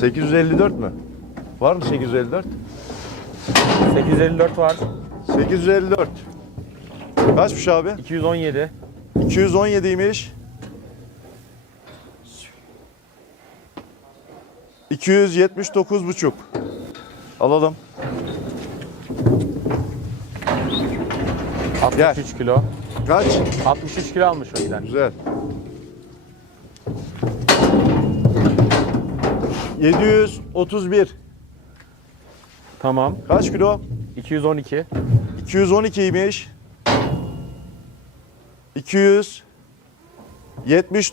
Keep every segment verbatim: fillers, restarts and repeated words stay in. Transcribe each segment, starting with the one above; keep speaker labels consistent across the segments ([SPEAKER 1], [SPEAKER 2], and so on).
[SPEAKER 1] sekiz yüz elli dört mü? Var mı sekiz yüz elli dört?
[SPEAKER 2] sekiz yüz elli dört var.
[SPEAKER 1] sekiz yüz elli dört. Kaçmış abi?
[SPEAKER 2] iki yüz on yedi.
[SPEAKER 1] iki yüz on yediymiş. iki yüz yetmiş dokuz buçuk. Alalım.
[SPEAKER 2] altmış üç kilo.
[SPEAKER 1] Kaç?
[SPEAKER 2] altmış üç kilo almış o giden.
[SPEAKER 1] Güzel. yedi yüz otuz bir.
[SPEAKER 2] Tamam.
[SPEAKER 1] Kaç kilo?
[SPEAKER 2] iki yüz on iki.
[SPEAKER 1] iki yüz on ikiymiş. iki yüz yetmiş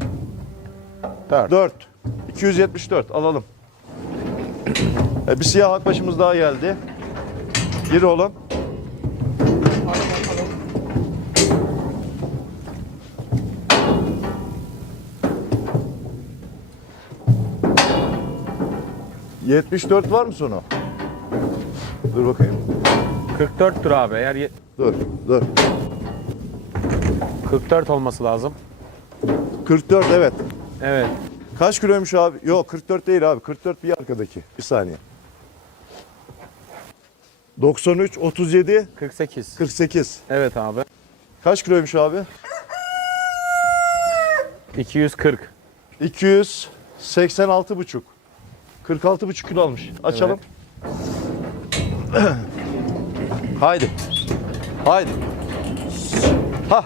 [SPEAKER 1] dört. iki yüz yetmiş dört alalım. E, bir siyah akbaşımız daha geldi. Gir oğlum. yetmiş dört var mı sonu? Dur bakayım.
[SPEAKER 2] kırk dörttür abi. Eğer ye-
[SPEAKER 1] Dur, dur.
[SPEAKER 2] kırk dört olması lazım.
[SPEAKER 1] kırk dört evet.
[SPEAKER 2] Evet.
[SPEAKER 1] Kaç kiloymuş abi? Yok kırk dört değil abi. kırk dört bir arkadaki. Bir saniye. doksan üç, otuz yedi,
[SPEAKER 2] kırk sekiz.
[SPEAKER 1] kırk sekiz.
[SPEAKER 2] Evet abi.
[SPEAKER 1] Kaç kiloymuş abi?
[SPEAKER 2] iki yüz kırk.
[SPEAKER 1] iki yüz seksen altı buçuk. kırk altı buçuk kilo almış. Açalım. Haydi. Haydi. Ha.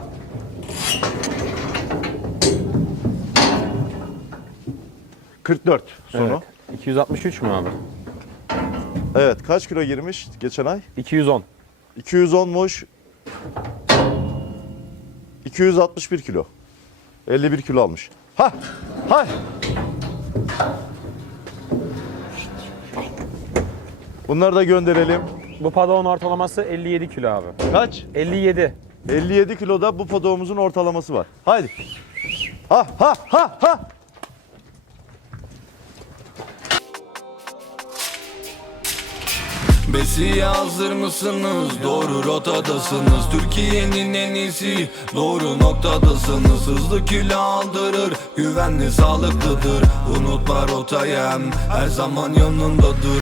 [SPEAKER 1] kırk dört sonu.
[SPEAKER 2] Evet. iki yüz altmış üç mü abi?
[SPEAKER 1] Evet. Kaç kilo girmiş geçen ay?
[SPEAKER 2] iki yüz on.
[SPEAKER 1] iki yüz onmuş. iki yüz altmış bir kilo. elli bir kilo almış. Ha! Hay! Bunları da gönderelim.
[SPEAKER 2] Bu padon ortalaması elli yedi kilo abi.
[SPEAKER 1] Kaç?
[SPEAKER 2] elli yedi.
[SPEAKER 1] elli yedi kiloda bu podoğumuzun ortalaması var. Haydi. Ha ha ha ha!
[SPEAKER 3] Besiye hazır mısınız? Doğru rotadasınız. Türkiye'nin en iyisi, doğru noktadasınız. Hızlı kilo aldırır, güvenli sağlıklıdır. Unutma rotayı, her zaman yanındadır.